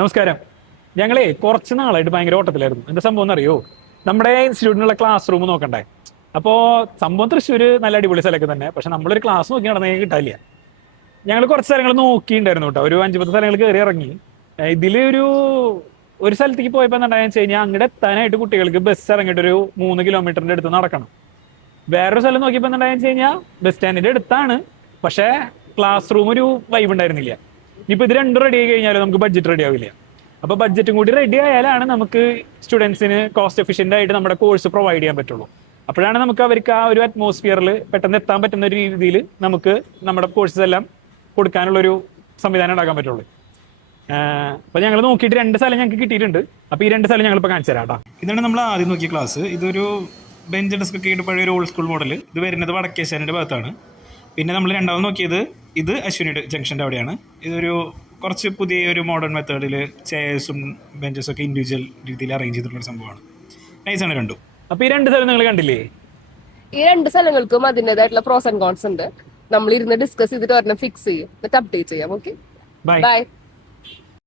നമസ്കാരം. ഞങ്ങളെ കുറച്ച് നാളായിട്ട് ഭയങ്കര ഓട്ടത്തിലായിരുന്നു. എന്താ സംഭവം എന്നറിയോ? നമ്മുടെ ഇൻസ്റ്റിറ്റ്യൂട്ടിനുള്ള ക്ലാസ് റൂം നോക്കണ്ടേ. അപ്പോൾ സംഭവം തൃശ്ശൂർ നല്ല അടിപൊളി സ്ഥലമൊക്കെ തന്നെ. പക്ഷെ നമ്മളൊരു ക്ലാസ് നോക്കി നടന്നെങ്കിൽ കിട്ടാനില്ല. ഞങ്ങൾ കുറച്ച് സ്ഥലങ്ങൾ നോക്കിയിട്ടുണ്ടായിരുന്നു കേട്ടോ. ഒരു 5-10 സ്ഥലങ്ങൾ കയറി ഇറങ്ങി. ഒരു സ്ഥലത്തേക്ക് പോയപ്പോൾ എന്താണെന്ന് വെച്ച് കഴിഞ്ഞാൽ അങ്ങോട്ട് എത്താനായിട്ട് കുട്ടികൾക്ക് ബസ് ഇറങ്ങിയിട്ട് ഒരു 3 കിലോമീറ്ററിന്റെ അടുത്ത് നടക്കണം. വേറൊരു സ്ഥലം നോക്കിയപ്പോൾ എന്താണെന്ന് വെച്ച് കഴിഞ്ഞാൽ ബസ് സ്റ്റാൻഡിന്റെ അടുത്താണ്, പക്ഷേ ക്ലാസ് റൂം ഒരു വൈബ് ഉണ്ടായിരുന്നില്ല. ഇനിയിപ്പോൾ ഇത് രണ്ടും റെഡി ആയി കഴിഞ്ഞാലും നമുക്ക് ബഡ്ജറ്റ് റെഡി ആവില്ല. അപ്പോൾ ബഡ്ജറ്റും കൂടി റെഡി ആയാലാണ് നമുക്ക് സ്റ്റുഡൻസിന് കോസ്റ്റ് എഫിഷ്യൻ്റ് ആയിട്ട് നമ്മുടെ കോഴ്സ് പ്രൊവൈഡ് ചെയ്യാൻ പറ്റുള്ളൂ. അപ്പോഴാണ് നമുക്ക് അവർക്ക് ആ ഒരു അറ്റ്മോസ്ഫിയറിൽ പെട്ടെന്ന് എത്താൻ പറ്റുന്ന ഒരു രീതിയിൽ നമുക്ക് നമ്മുടെ കോഴ്സസ് എല്ലാം കൊടുക്കാനുള്ളൊരു സംവിധാനം ഉണ്ടാക്കാൻ പറ്റുള്ളൂ. അപ്പോൾ ഞങ്ങൾ നോക്കിയിട്ട് 2 സ്ഥലം ഞങ്ങൾക്ക് കിട്ടിയിട്ടുണ്ട്. അപ്പോൾ ഈ 2 സ്ഥലം ഞങ്ങളിപ്പോൾ കാണിച്ചു തരാം കേട്ടോ. ഇതാണ് നമ്മൾ ആദ്യം നോക്കിയ ക്ലാസ്. ഇതൊരു ബെഞ്ച് ഡെസ്ക് ഒക്കെ ആയിട്ട് പഴയ ഒരു ഓൾഡ് സ്കൂൾ മോഡൽ. ഇത് വരുന്നത് വടക്കേശ്വരൻ്റെ ഭാഗത്താണ്. പിന്നെ നമ്മൾ രണ്ടാമത് നോക്കിയത് ഇത് അശ്വിനി ജംഗ്ഷൻ്റെ അവിടെയാണ്. ഇതൊരു കുറച്ച് പുതിയ ഒരു മോഡേൺ മെത്തേഡിൽ ചെയർസും ബെഞ്ചസും ഒക്കെ ഇൻഡിവിജ്വൽ രീതിയിൽ അറേഞ്ച് ചെയ്തിട്ടുള്ള സംഭവമാണ്. നൈസാണ് രണ്ടും. അപ്പോൾ ഈ 2 സ്ഥലം നിങ്ങൾ കണ്ടില്ലേ? ഈ 2 സ്ഥലങ്ങൾക്കും അതിൻ്റെതായിട്ടുള്ള പ്രോസ് ആൻഡ് കോൺസ് ഉണ്ട്. നമ്മൾ ഇരുന്ന് ഡിസ്കസ് ചെയ്തിട്ട് ഒരെണ്ണം ഫിക്സ് ചെയ്യും, എന്നിട്ട് അപ്ഡേറ്റ് ചെയ്യാം. Okay, bye. ബൈ.